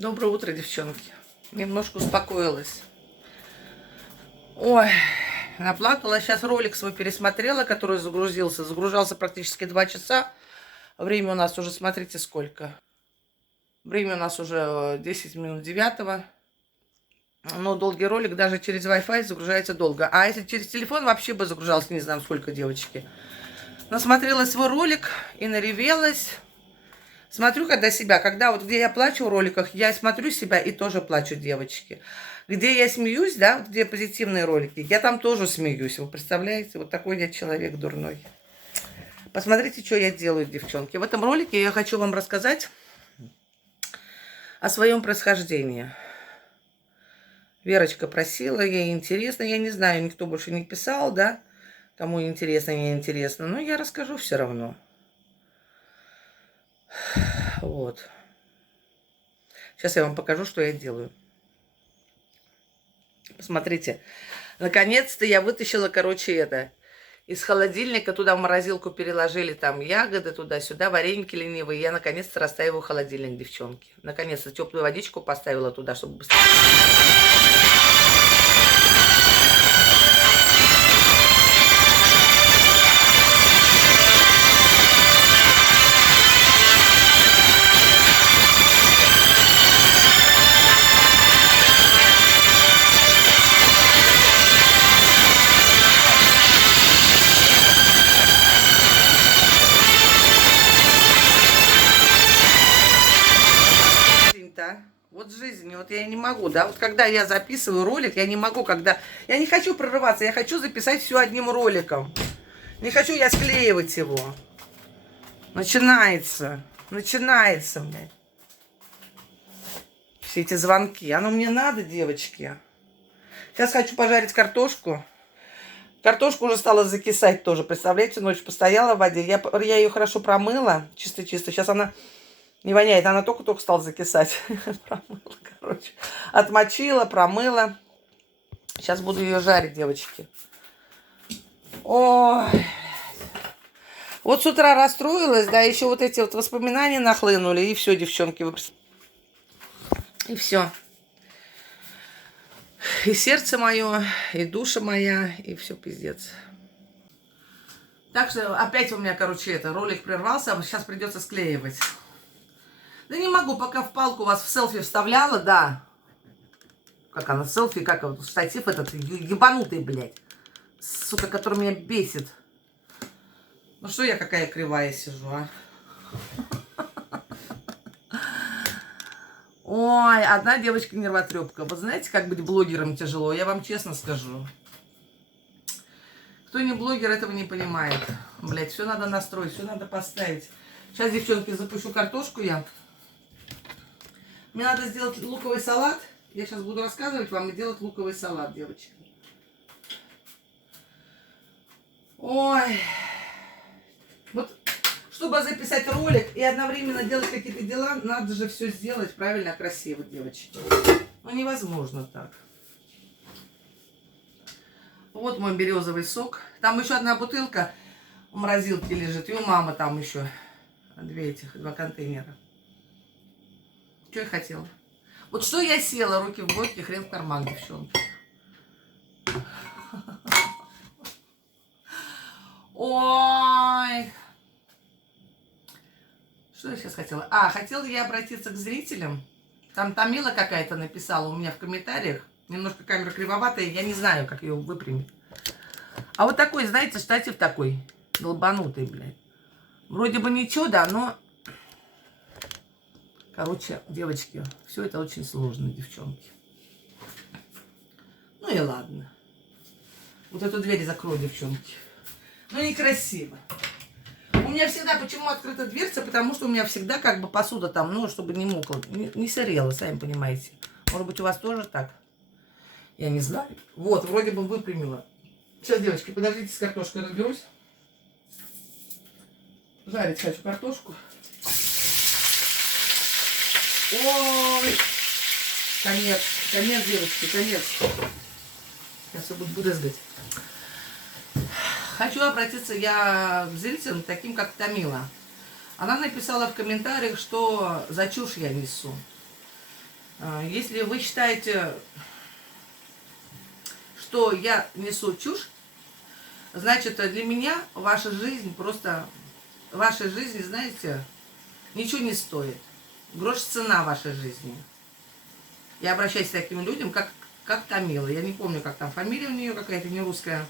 Доброе утро, девчонки. Немножко успокоилась. Ой, наплакала. Сейчас ролик свой пересмотрела, который загрузился. Загружался практически 2 часа. Время у нас уже, смотрите, сколько. Время у нас уже 10 минут 9. Но долгий ролик даже через Wi-Fi загружается долго. А если через телефон, вообще бы загружался не знаю сколько, девочки. Насмотрела свой ролик и наревелась. Смотрю, когда себя, когда вот где я плачу в роликах, я смотрю себя и тоже плачу, девочки. Где я смеюсь, да, вот где позитивные ролики, я там тоже смеюсь. Вы представляете, вот такой я человек дурной. Посмотрите, что я делаю, девчонки. В этом ролике я хочу вам рассказать о своем происхождении. Верочка просила, ей интересно, я не знаю, никто больше не писал, да, кому интересно, не интересно, но я расскажу все равно. Вот. Сейчас я вам покажу, что я делаю. Посмотрите. Наконец-то я вытащила, короче, из холодильника, туда в морозилку переложили там ягоды, туда-сюда, вареники ленивые. Я наконец-то расставила холодильник, девчонки. Наконец-то теплую водичку поставила туда, чтобы быстрее. Вот жизнь, вот я не могу, да, вот когда я записываю ролик, я не могу, я не хочу прорываться, я хочу записать все одним роликом. Не хочу я склеивать его. Начинается, блядь. Все эти звонки. Оно мне надо, девочки. Сейчас хочу пожарить картошку. Картошка уже стала закисать тоже, представляете, ночь постояла в воде. Я ее хорошо промыла, чисто-чисто. Сейчас она не воняет, она только-только стала закисать. Промыла, короче. Отмочила, промыла. Сейчас буду ее жарить, девочки. Ой. Вот с утра расстроилась, да, еще вот эти вот воспоминания нахлынули, и все, девчонки. И все. И сердце мое, и душа моя, и все пиздец. Так что опять у меня, короче, ролик прервался, сейчас придется склеивать. Да не могу, пока в палку вас в селфи вставляла, да. Как она, селфи, как вот штатив этот, ебанутый, блядь. Сука, который меня бесит. Ну что я какая кривая сижу, а? Ой, одна девочка нервотрепка. Вы знаете, как быть блогером тяжело? Я вам честно скажу. Кто не блогер, этого не понимает. Блядь, все надо настроить, все надо поставить. Сейчас, девчонки, запущу картошку я. Мне надо сделать луковый салат. Я сейчас буду рассказывать вам и делать луковый салат, девочки. Ой. Вот, чтобы записать ролик и одновременно делать какие-то дела, надо же все сделать правильно, красиво, девочки. Ну, невозможно так. Вот мой березовый сок. Там еще одна бутылка в морозилке лежит. И у мамы там еще два контейнера. Что я хотела? Вот что я села, руки в боки, хрен в карман, девчонки. Ой. Что я сейчас хотела? Хотела я обратиться к зрителям. Там Тамила какая-то написала у меня в комментариях. Немножко камера кривоватая, я не знаю, как ее выпрямить. А вот такой, знаете, штатив такой, долбанутый, блядь. Вроде бы ничего, да, но... Короче, девочки, все это очень сложно, девчонки. Ну и ладно. Вот эту дверь закрою, девчонки. Ну, некрасиво. У меня всегда, почему открыта дверца? Потому что у меня всегда как бы посуда там, ну, чтобы не мокла, не сырела, сами понимаете. Может быть, у вас тоже так? Я не знаю. Вот, вроде бы выпрямила. Сейчас, девочки, подождите, с картошкой разберусь. Жарить хочу картошку. Ой, конец, девочки, конец. Сейчас все буду брызгать. Хочу обратиться я к зрителям, таким как Тамила. Она написала в комментариях, что за чушь я несу. Если вы считаете, что я несу чушь, значит, для меня ваша жизнь просто... Ваша жизнь, знаете, ничего не стоит. Грош цена вашей жизни. Я обращаюсь к таким людям, как Тамила. Я не помню, как там фамилия у нее какая-то, не русская.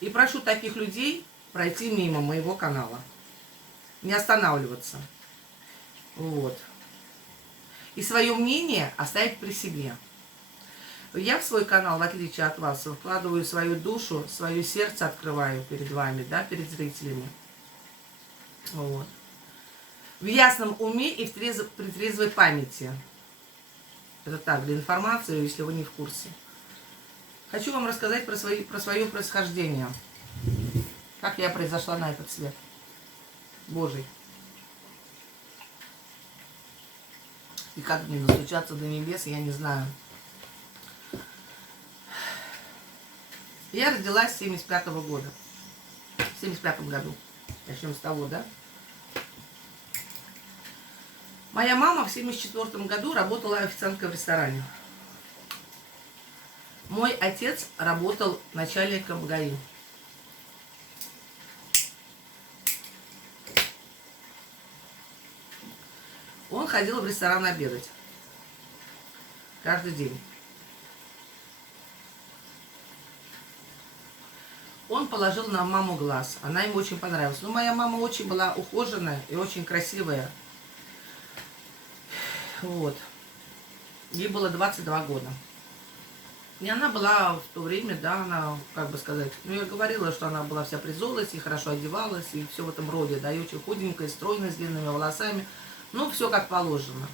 И прошу таких людей пройти мимо моего канала. Не останавливаться. Вот. И свое мнение оставить при себе. Я в свой канал, в отличие от вас, вкладываю свою душу, свое сердце открываю перед вами, да, перед зрителями. Вот. В ясном уме и при трезвой памяти. Это так, для информации, если вы не в курсе. Хочу вам рассказать про свое происхождение. Как я произошла на этот свет Божий. И как мне достучаться до небес, я не знаю. Я родилась в 75-го года. В 75-м году. Начнем с того, да? Моя мама в 74-м году работала официанткой в ресторане. Мой отец работал начальником ГАИ. Он ходил в ресторан обедать. Каждый день. Он положил на маму глаз. Она ему очень понравилась. Но моя мама очень была ухоженная и очень красивая. Вот. Ей было 22 года. И она была в то время, да, она, как бы сказать, ну, я говорила, что она была вся при золоте, хорошо одевалась, и все в этом роде, да, и очень худенькая, стройная, с длинными волосами. Ну, все как положено.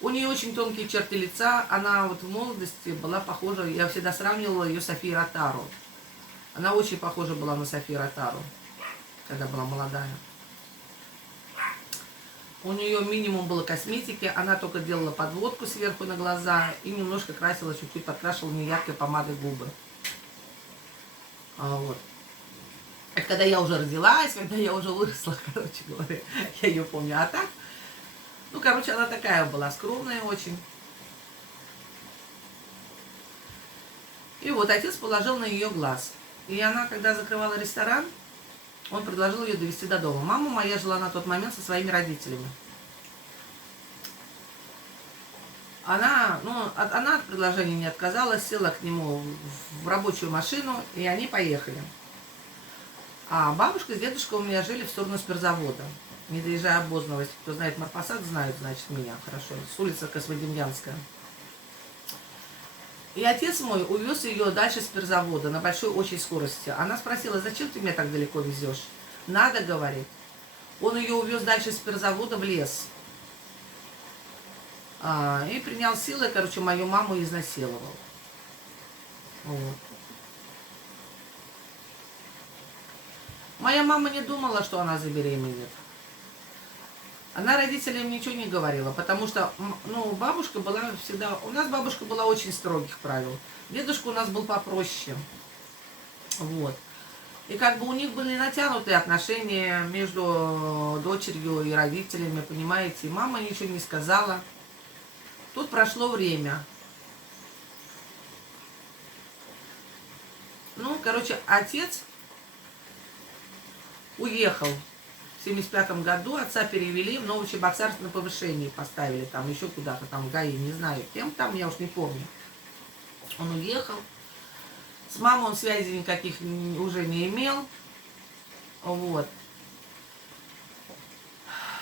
У нее очень тонкие черты лица. Она вот в молодости была похожа, я всегда сравнивала ее с Софией Ротару. Она очень похожа была на Софию Ротару, когда была молодая. У нее минимум было косметики, она только делала подводку сверху на глаза и немножко красила, чуть-чуть подкрашивала неяркой помадой губы. Вот. Это когда я уже родилась, когда я уже выросла, короче говоря, я ее помню. А так, ну, короче, она такая была, скромная очень. И вот отец положил на ее глаз. И она, когда закрывала ресторан, он предложил ее довести до дома. Мама моя жила на тот момент со своими родителями. Она от предложения не отказалась, села к нему в рабочую машину, и они поехали. А бабушка с дедушкой у меня жили в сторону спиртзавода, не доезжая Обозного. Кто знает Марпасад, знает, значит, меня хорошо. С улицы Космодемьянская. И отец мой увез ее дальше с спиртзавода на большой очень скорости. Она спросила, зачем ты меня так далеко везешь? Надо, говорит. Он ее увез дальше с спиртзавода в лес. И принял силы, короче, мою маму изнасиловал. Вот. Моя мама не думала, что она забеременеет. Она родителям ничего не говорила, потому что, ну, бабушка была всегда... У нас бабушка была очень строгих правил. Дедушка у нас был попроще. Вот. И как бы у них были натянутые отношения между дочерью и родителями, понимаете. И мама ничего не сказала. Тут прошло время. Ну, короче, отец уехал. В 75-м году отца перевели в Новочебоксарск на повышение, поставили там еще куда-то, там ГАИ, не знаю, кем там, я уж не помню. Он уехал. С мамой он связи никаких уже не имел. Вот.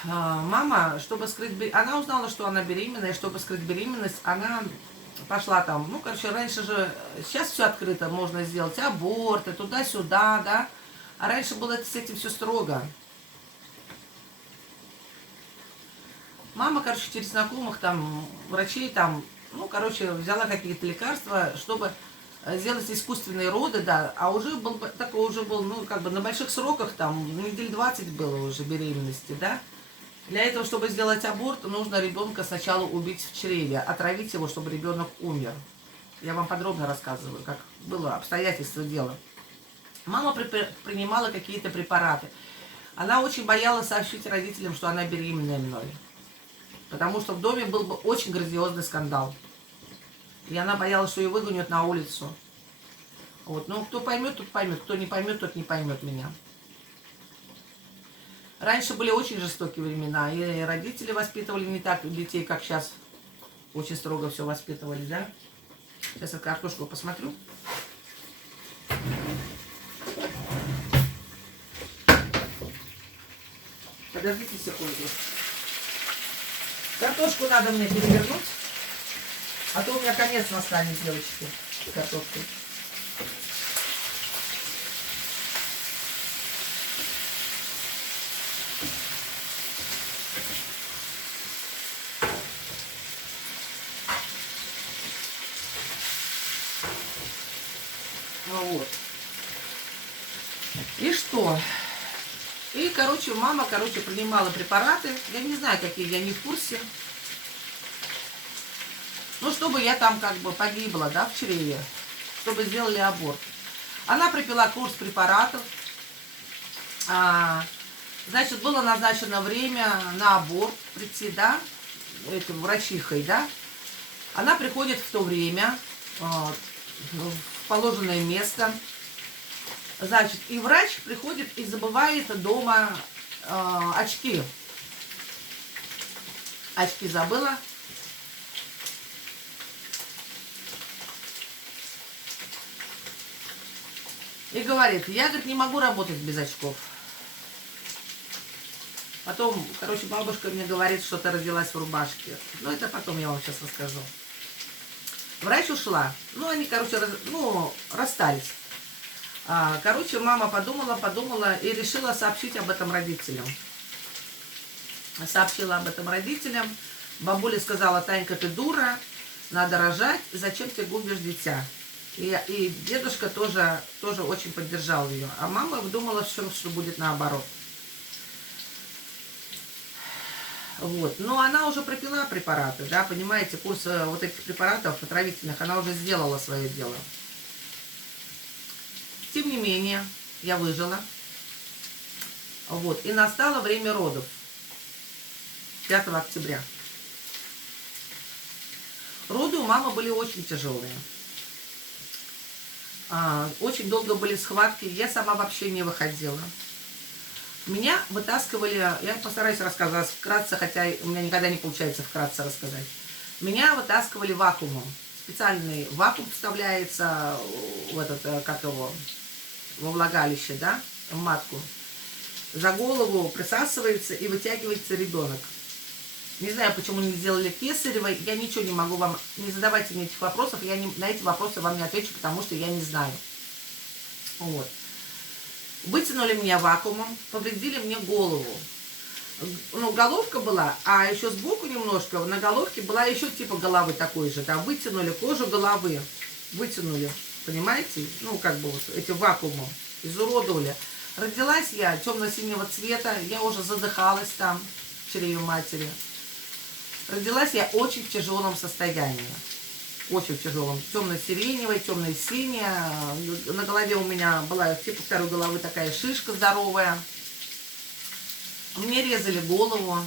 Мама, чтобы скрыть беременность, она узнала, что она беременная, и чтобы скрыть беременность, она пошла там, ну, короче, раньше же, сейчас все открыто, можно сделать аборты, туда-сюда, да, а раньше было с этим все строго. Мама, короче, через знакомых там, врачей там, ну, короче, взяла какие-то лекарства, чтобы сделать искусственные роды, да, а уже был, такой уже был, ну, как бы на больших сроках, там, недель 20 было уже беременности, да. Для этого, чтобы сделать аборт, нужно ребенка сначала убить в чреве, отравить его, чтобы ребенок умер. Я вам подробно рассказываю, как было обстоятельство дела. Мама принимала какие-то препараты. Она очень боялась сообщить родителям, что она беременная мной. Потому что в доме был бы очень грандиозный скандал. И она боялась, что ее выгонят на улицу. Вот. Ну, кто поймет, тот поймет. Кто не поймет, тот не поймет меня. Раньше были очень жестокие времена. И родители воспитывали не так детей, как сейчас. Очень строго все воспитывали, да? Сейчас я картошку посмотрю. Подождите секунду. Картошку надо мне перевернуть. А то у меня конец настанет, девочки, с картошкой. Ну вот. И что? И, короче, мама, принимала препараты. Я не знаю, какие, я не в курсе. Ну, чтобы я там как бы погибла, да, в чреве. Чтобы сделали аборт. Она пропила курс препаратов. Значит, было назначено время на аборт прийти, да, этим врачихой, да. Она приходит в то время, в положенное место. Значит, и врач приходит и забывает дома очки. Очки забыла. И говорит, я, говорит, не могу работать без очков. Потом, короче, бабушка мне говорит, что ты родилась в рубашке. Ну, это потом я вам сейчас расскажу. Врач ушла. Ну, они, короче, расстались. Короче, мама подумала и решила сообщить об этом родителям. Сообщила об этом родителям. Бабуля сказала, Танька, ты дура, надо рожать, зачем ты губишь дитя? И дедушка тоже очень поддержал ее. А мама думала, что будет наоборот. Вот. Но она уже пропила препараты, да, понимаете, курс вот этих препаратов отравительных, она уже сделала свое дело. Тем не менее, я выжила. Вот. И настало время родов. 5 октября. Роды у мамы были очень тяжелые. Очень долго были схватки. Я сама вообще не выходила. Меня вытаскивали, я постараюсь рассказать вкратце, хотя у меня никогда не получается вкратце рассказать. Меня вытаскивали вакуумом. Специальный вакуум вставляется в этот, как его, во влагалище, да, в матку. За голову присасывается и вытягивается ребенок. Не знаю, почему не сделали кесарево, я ничего не могу вам, не задавайте мне этих вопросов, на эти вопросы вам не отвечу, потому что я не знаю. Вот. Вытянули меня вакуумом, повредили мне голову. Ну, головка была, а еще сбоку немножко, на головке была еще типа головы такой же, да, вытянули кожу головы, вытянули, понимаете, ну, как бы вот эти вакуумом, изуродовали. Родилась я темно-синего цвета, я уже задыхалась там, в чреве матери. Родилась я очень в тяжелом состоянии. Очень тяжелом. Темно-сиреневой, темно-синяя. На голове у меня была типа второй головы такая шишка здоровая. Мне резали голову.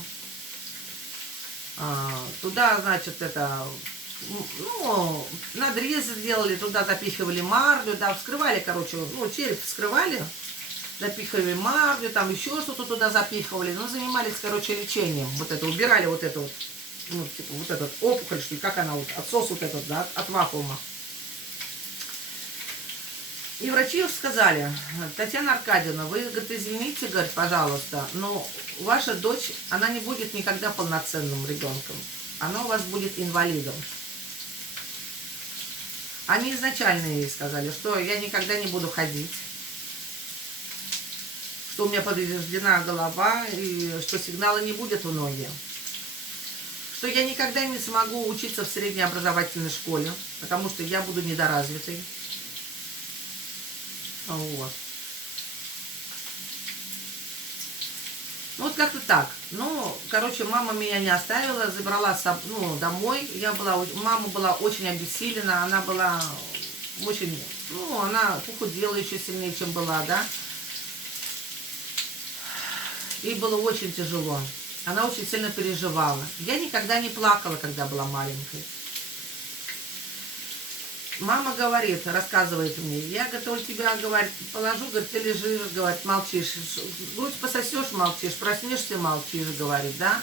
Туда, значит, надрезы делали, туда запихивали марлю, да, вскрывали, короче, череп вскрывали, запихивали марлю, там еще что-то туда запихивали, занимались, короче, лечением. Вот это, убирали вот это вот. Типа вот этот опухоль, что ли, как она, вот, отсос вот этот, да, от вакуума. И врачи сказали, Татьяна Аркадьевна, вы, говорит, извините, говорит, пожалуйста, но ваша дочь, она не будет никогда полноценным ребенком. Она у вас будет инвалидом. Они изначально ей сказали, что я никогда не буду ходить, что у меня повреждена голова, и что сигнала не будет в ноги. Что я никогда не смогу учиться в средней образовательной школе, потому что я буду недоразвитой. Вот. Вот как-то так. Короче, мама меня не оставила, забрала домой. Мама была очень обессилена, она была очень, она похудела еще сильнее, чем была, да. Ей было очень тяжело. Она очень сильно переживала. Я никогда не плакала, когда была маленькой. Мама говорит, рассказывает мне, я, говорит, у тебя, говорит, положу, говорит, ты лежишь, говорит, молчишь. Грудь пососешь, молчишь, проснешься, молчишь, говорит, да?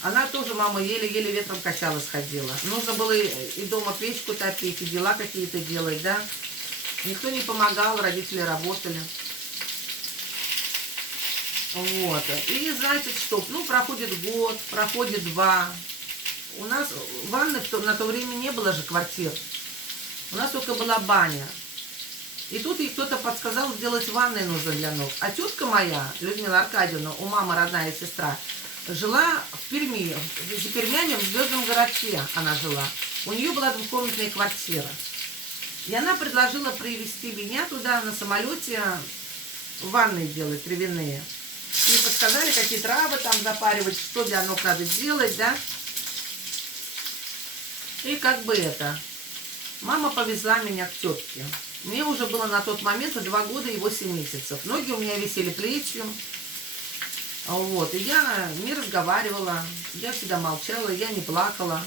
Она тоже, мама, еле-еле ветром качала, сходила. Нужно было и дома печку топить, и дела какие-то делать, да? Никто не помогал, родители работали. Вот. И значит, что, ну, проходит год, проходит два. У нас ванны на то время не было же квартир. У нас только была баня. И тут ей кто-то подсказал, сделать ванной нужно для ног. А тетка моя, Людмила Аркадьевна, у мамы родная сестра, жила в Перми, за Пермями, в Звездном городке она жила. У нее была двухкомнатная квартира. И она предложила привезти меня туда на самолете ванны делать, травяные. И подсказали, какие травы там запаривать, что для ног надо делать, да. И как бы это. Мама повезла меня к тетке. Мне уже было на тот момент 2 года и 8 месяцев. Ноги у меня висели плетью. Вот. И я не разговаривала. Я всегда молчала, я не плакала.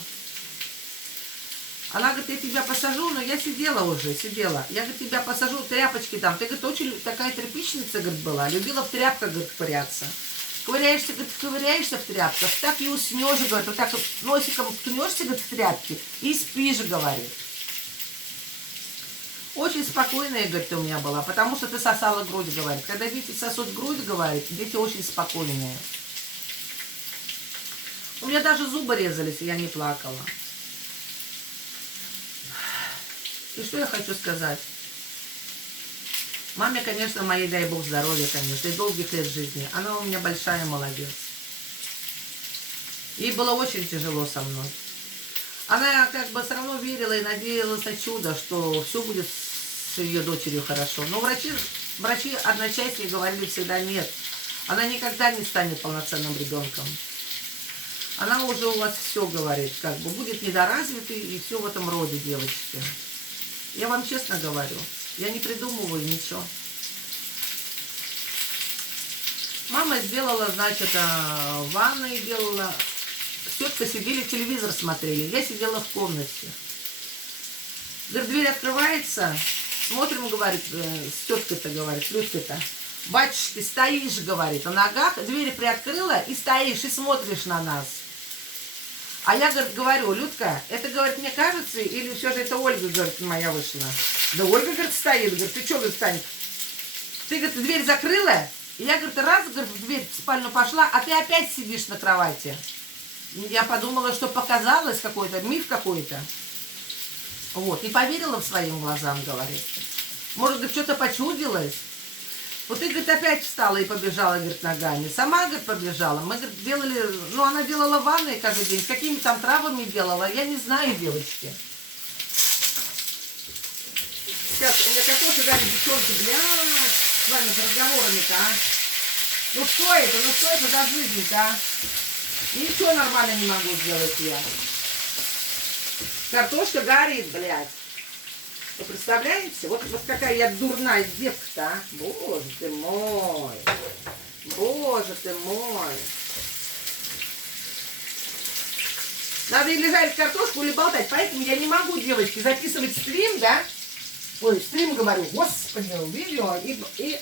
Она говорит, я тебя посажу, но я сидела уже, сидела. Я, говорит, тебя посажу, тряпочки там. Ты, говорит, очень такая тряпичница, говорит, была. Любила в тряпках, говорит, ковыряться. Ковыряешься, говорит, ковыряешься в тряпках, так и уснешь, говорит, вот так вот носиком ткнешься, говорит, в тряпки и спишь, говорит. Очень спокойная, говорит, у меня была, потому что ты сосала грудь, говорит. Когда дети сосут грудь, говорит, дети очень спокойные. У меня даже зубы резались, и я не плакала. И что я хочу сказать? Маме, конечно, моей, дай Бог здоровья, конечно, и долгих лет жизни. Она у меня большая молодец. Ей было очень тяжело со мной. Она как бы все равно верила и надеялась на чудо, что все будет с ее дочерью хорошо. Но врачи одночасье говорили всегда нет. Она никогда не станет полноценным ребенком. Она уже у вас все говорит, как бы будет недоразвитый и все в этом роде, девочки. Я вам честно говорю, я не придумываю ничего. Мама сделала, значит, в ванной делала. С теткой сидели, телевизор смотрели. Я сидела в комнате. Говорит, дверь открывается. Смотрим, говорит, с теткой-то, говорит, с Людкой-то. Батюшки, стоишь, говорит, на ногах, двери приоткрыла и стоишь, и смотришь на нас. А я, говорит, говорю, Людка, это, говорит, мне кажется, или все же это Ольга, говорит, моя вышла? Да Ольга, говорит, стоит. Говорит, ты что, говорит, Стань? Ты, говорит, дверь закрыла? И я, говорит, раз, говорит, в дверь в спальню пошла, а ты опять сидишь на кровати. Я подумала, что показалось какой-то, миф какой-то. Вот, не поверила в своим глазам, говорит. Может, говорит, что-то почудилось? Вот ты, говорит, опять встала и побежала, говорит, ногами. Сама, говорит, побежала. Мы, говорит, делали, ну, она делала ванны каждый день. С какими там травами делала, я не знаю, девочки. Сейчас, у меня картошка жарит, девчонки, блядь, с вами с разговорами-то, а? Ну что это за жизнь-то, а? Ничего нормально не могу сделать я. Картошка горит, блядь. Вы представляете? Вот какая я дурная девка-то, а? Боже ты мой. Боже ты мой. Надо или жарить картошку, или болтать. Поэтому я не могу, девочки, записывать стрим, да? Ой, стрим, говорю, господи, видео и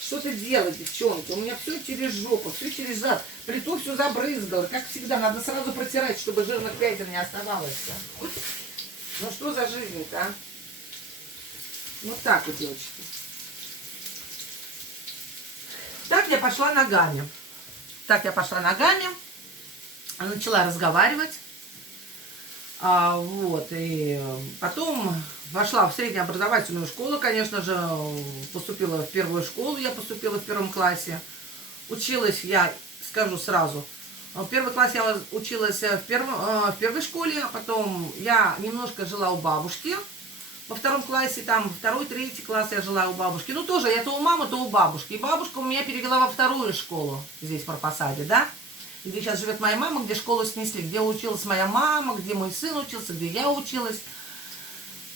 что-то делать, девчонки. У меня все через жопу, все через зад. Плиту все забрызгало. Как всегда, надо сразу протирать, чтобы жирных пятен не оставалось. Ну что за жизнь-то, а? Вот так вот, девочки. Так я пошла ногами. Начала разговаривать. Вот, и потом вошла в среднеобразовательную школу, конечно же, поступила в первую школу, я поступила в 1 классе. Училась я, скажу сразу, в 1 классе я училась в первой школе, а потом я немножко жила у бабушки. Во 2 классе, там, 2-3 класс я жила у бабушки. Ну, тоже я то у мамы, то у бабушки. И бабушка у меня перевела во 2-ю школу, здесь, в Марпасаде, да? Где сейчас живет моя мама, где школу снесли, где училась моя мама, где мой сын учился, где я училась.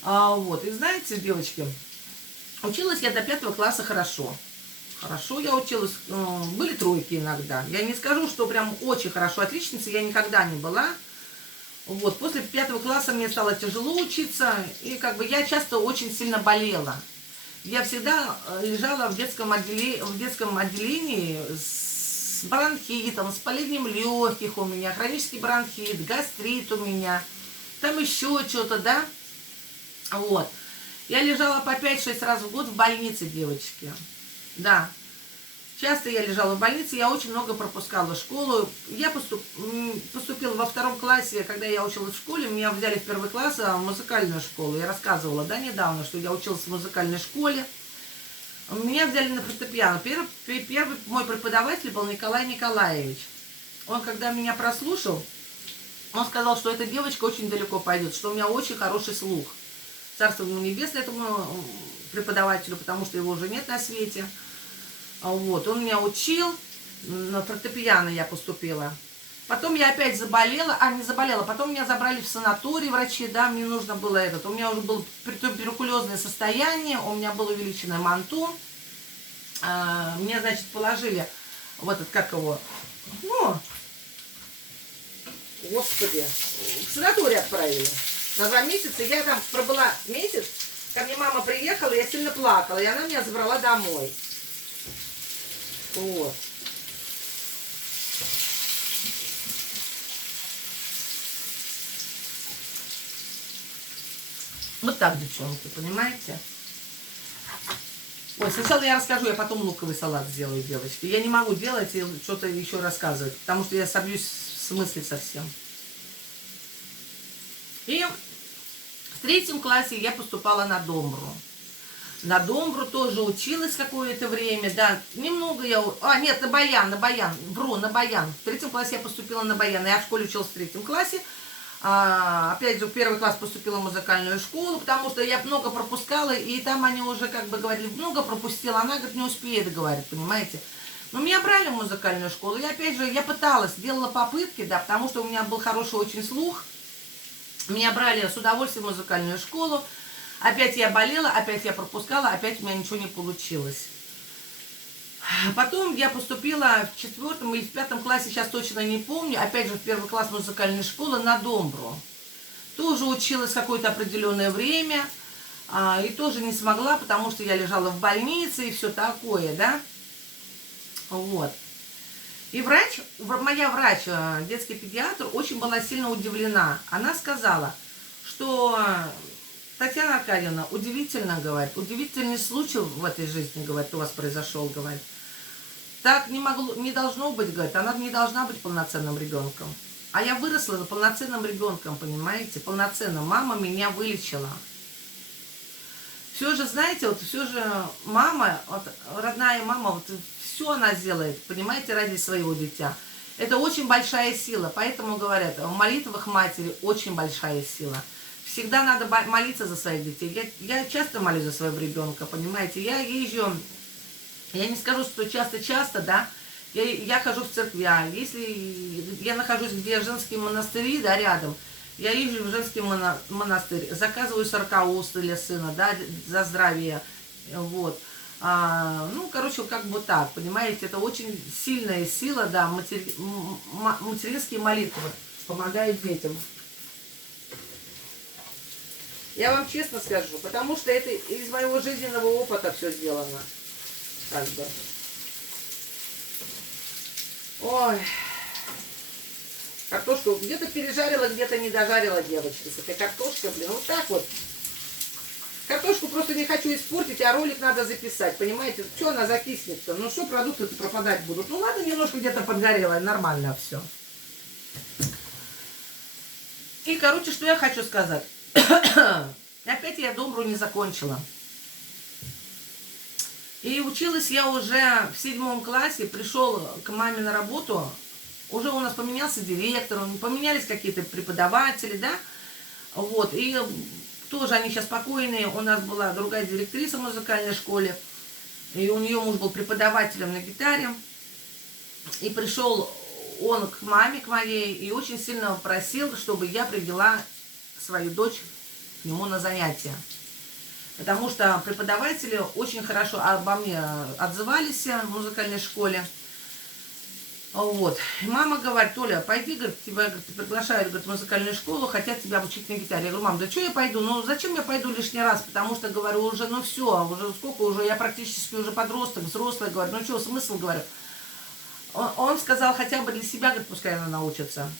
Вот, и знаете, девочки, училась я до 5 класса хорошо. хорошо я училась. Были тройки иногда. Я не скажу, что прям очень хорошо отличница я никогда не была. Вот, после 5 класса мне стало тяжело учиться, и как бы я часто очень сильно болела. Я всегда лежала в детском отделении с бронхитом, с воспалением легких у меня, хронический бронхит, гастрит у меня, там еще что-то, да. Вот. Я лежала по 5-6 раз в год в больнице, девочки. Да. Часто я лежала в больнице, я очень много пропускала школу. Я поступила во 2 классе, когда я училась в школе, меня взяли в 1 класс в музыкальную школу. Я рассказывала, да, недавно, что я училась в музыкальной школе. Меня взяли на фортепиано. Первый мой преподаватель был Николай Николаевич. Он, когда меня прослушал, он сказал, что эта девочка очень далеко пойдет, что у меня очень хороший слух. Царство ему небесное этому преподавателю, потому что его уже нет на свете. Вот, он меня учил, на фортепиано я поступила. Потом я опять заболела, не заболела, потом меня забрали в санаторий врачи, да, мне нужно было у меня уже было туберкулезное состояние, у меня было увеличенное манту. Мне, значит, положили как его, господи, в санаторий отправили. На 2 месяца, я там пробыла месяц, ко мне мама приехала, я сильно плакала, и она меня забрала домой. Вот. Вот так, девчонки, понимаете? Ой, сначала я расскажу, я потом луковый салат сделаю, девочки. Я не могу делать и что-то еще рассказывать, потому что я собьюсь в смысле совсем. И в 3 классе я поступала на домбру. На домбру тоже училась какое-то время, да, немного я... нет, на баян, на баян. В 3 классе я поступила на баян, я в школе училась в 3 классе. Опять же, в 1 класс поступила в музыкальную школу, потому что я много пропускала, и там они уже как бы говорили, много пропустила, она, говорит, не успеет, говорит, понимаете. Но меня брали в музыкальную школу, и опять же, я пыталась, делала попытки, да, потому что у меня был хороший очень слух. Меня брали с удовольствием в музыкальную школу. Опять я болела, опять я пропускала, опять у меня ничего не получилось. Потом я поступила в 4 или в 5 классе, сейчас точно не помню, опять же в 1 класс музыкальной школы на домбру. Тоже училась какое-то определенное время, и тоже не смогла, потому что я лежала в больнице и все такое, да. Вот. И моя врач, детский педиатр, очень была сильно удивлена. Она сказала, что... Татьяна Аркадьевна, удивительно, говорит, удивительный случай в этой жизни, говорит, у вас произошел, говорит. Так не должно быть, говорит, она не должна быть полноценным ребенком. А я выросла полноценным ребенком, понимаете, полноценным. Мама меня вылечила. Все же, знаете, все же мама, родная мама, все она сделает, понимаете, ради своего дитя. Это очень большая сила, поэтому говорят, в молитвах матери очень большая сила. Всегда надо молиться за своих детей. Я часто молюсь за своего ребенка, понимаете. Я езжу, я не скажу, что часто-часто, да. Я хожу в церквя. Если я нахожусь, где женские монастыри, да, рядом, я езжу в женский монастырь, заказываю 40 для сына, да, за здравие. Вот. Короче, как бы так, понимаете, это очень сильная сила, да, материнские молитвы помогают детям. Я вам честно скажу, потому что это из моего жизненного опыта все сделано. Как бы. Ой. Картошку где-то пережарила, где-то не дожарила, девочки. С этой картошкой, блин, вот так вот. Картошку просто не хочу испортить, а ролик надо записать, понимаете? Что она закиснет-то? Ну что продукты-то пропадать будут? Ну ладно, немножко где-то подгорело, нормально все. И, короче, что я хочу сказать. Опять я домбру не закончила. И училась я уже в 7 классе, пришел к маме на работу, уже у нас поменялся директор, поменялись какие-то преподаватели, да, вот, и тоже они сейчас спокойные, у нас была другая директриса в музыкальной школе, и у нее муж был преподавателем на гитаре, и пришел он к маме, к моей, и очень сильно просил, чтобы я привела свою дочь к нему на занятия. Потому что преподаватели очень хорошо обо мне отзывались в музыкальной школе. Вот. И мама говорит: Толя, пойди, говорит, тебя, говорит, приглашают, говорит, в музыкальную школу, хотят тебя обучить на гитаре. Я говорю: мам, да что я пойду? Ну, зачем я пойду лишний раз? Потому что, говорю, уже, ну все, уже сколько уже, я практически уже подросток, взрослый, говорю, ну что, смысл, говорю. Он сказал, хотя бы для себя, говорит, пускай она научится.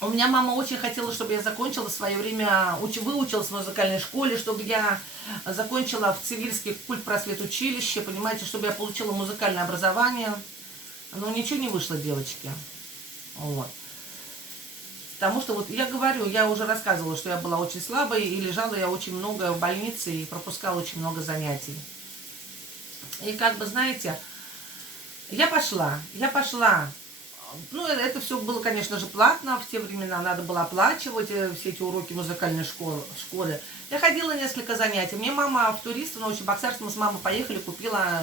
У меня мама очень хотела, чтобы я закончила в свое время, выучилась в музыкальной школе, чтобы я закончила в Цивильский культпросветучилище, понимаете, чтобы я получила музыкальное образование. Но ничего не вышло, девочки. Вот. Потому что, вот я говорю, я уже рассказывала, что я была очень слабой, и лежала я очень много в больнице, и пропускала очень много занятий. И как бы, знаете, я пошла. Ну, это все было, конечно же, платно. В те времена надо было оплачивать все эти уроки музыкальной школы. Я ходила несколько занятий. Мне мама в турист, в Новочебоксарск, мы с мамой поехали, купила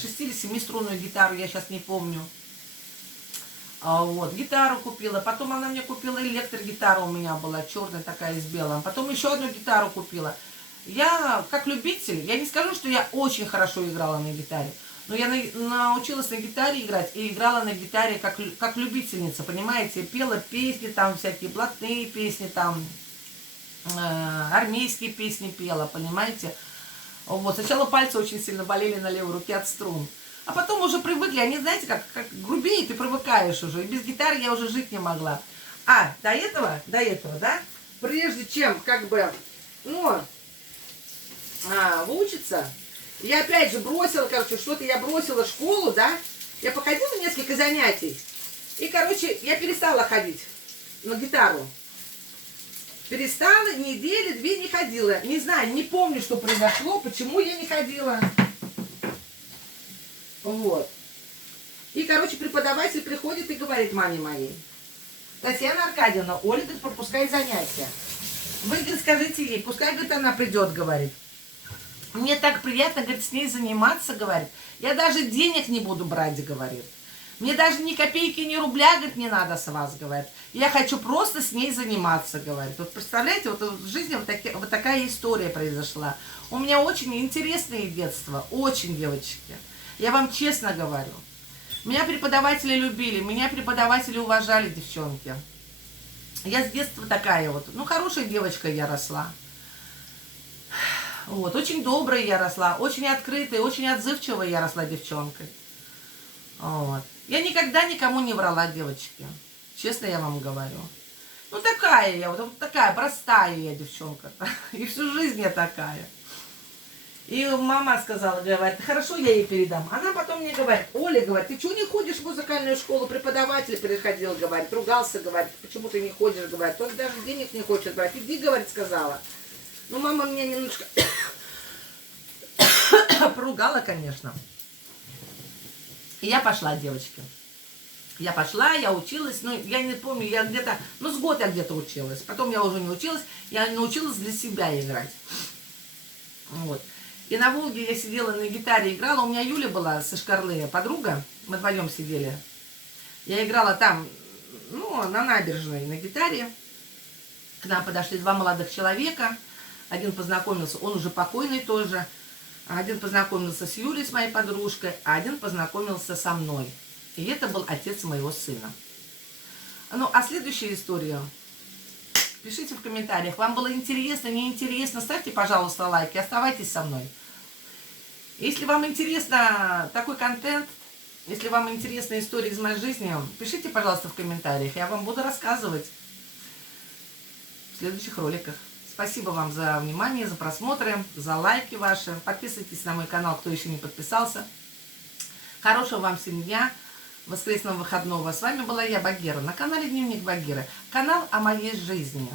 6 или 7-струнную гитару, я сейчас не помню. Вот, гитару купила. Потом она мне купила электрогитару, у меня была черная такая с белым. Потом еще одну гитару купила. Я, как любитель, я не скажу, что я очень хорошо играла на гитаре. Но я научилась на гитаре играть и играла на гитаре как любительница, понимаете? Пела песни, там всякие блатные песни, там армейские песни пела, понимаете? Вот. Сначала пальцы очень сильно болели на левой руке от струн. А потом уже привыкли, они, знаете, как грубее ты привыкаешь уже. И без гитары я уже жить не могла. А, до этого, да, прежде чем, как бы, ну, выучиться, я опять же бросила, короче, что-то я бросила школу, да, я походила несколько занятий, и, короче, я перестала ходить на гитару. Перестала, недели, 2 не ходила. Не знаю, не помню, что произошло, почему я не ходила. Вот. И, короче, преподаватель приходит и говорит маме моей: Татьяна Аркадьевна, Оля, говорит, пропускает занятия. Вы, говорит, скажите ей, пускай, говорит, она придет, говорит. Мне так приятно, говорит, с ней заниматься, говорит. Я даже денег не буду брать, говорит. Мне даже ни копейки, ни рубля, говорит, не надо с вас, говорит. Я хочу просто с ней заниматься, говорит. Вот представляете, вот в жизни вот такая история произошла. У меня очень интересное детство, очень, девочки. Я вам честно говорю. Меня преподаватели любили, меня преподаватели уважали, девчонки. Я с детства такая вот, ну, хорошая девочка я росла. Вот, очень добрая я росла, очень открытая, очень отзывчивая я росла девчонкой. Вот. Я никогда никому не врала, девочки. Честно я вам говорю. Ну, такая я, вот такая простая я девчонка. И всю жизнь я такая. И мама сказала, говорит, хорошо, я ей передам. Она потом мне говорит: Оля, говорит, ты чего не ходишь в музыкальную школу? Преподаватель приходил, говорит, ругался, говорит, почему ты не ходишь, говорит, он даже денег не хочет брать. Иди, говорит, сказала. Ну, мама меня немножко поругала, конечно. И я пошла, девочки. Я пошла, я училась, ну, я не помню, я где-то, ну, с год я где-то училась. Потом я уже не училась, я научилась для себя играть. Вот. И на Волге я сидела на гитаре, играла. У меня Юля была со Шкарлы, подруга. Мы вдвоем сидели. Я играла там, ну, на набережной на гитаре. К нам подошли 2 молодых человека. Один познакомился, он уже покойный тоже. Один познакомился с Юлей, с моей подружкой, а один познакомился со мной. И это был отец моего сына. Ну, а следующая история. Пишите в комментариях, вам было интересно, неинтересно. Ставьте, пожалуйста, лайки, оставайтесь со мной. Если вам интересно такой контент, если вам интересна история из моей жизни, пишите, пожалуйста, в комментариях. Я вам буду рассказывать в следующих роликах. Спасибо вам за внимание, за просмотры, за лайки ваши. Подписывайтесь на мой канал, кто еще не подписался. Хорошего вам всем дня, воскресного выходного. С вами была я, Багира, на канале Дневник Багиры. Канал о моей жизни.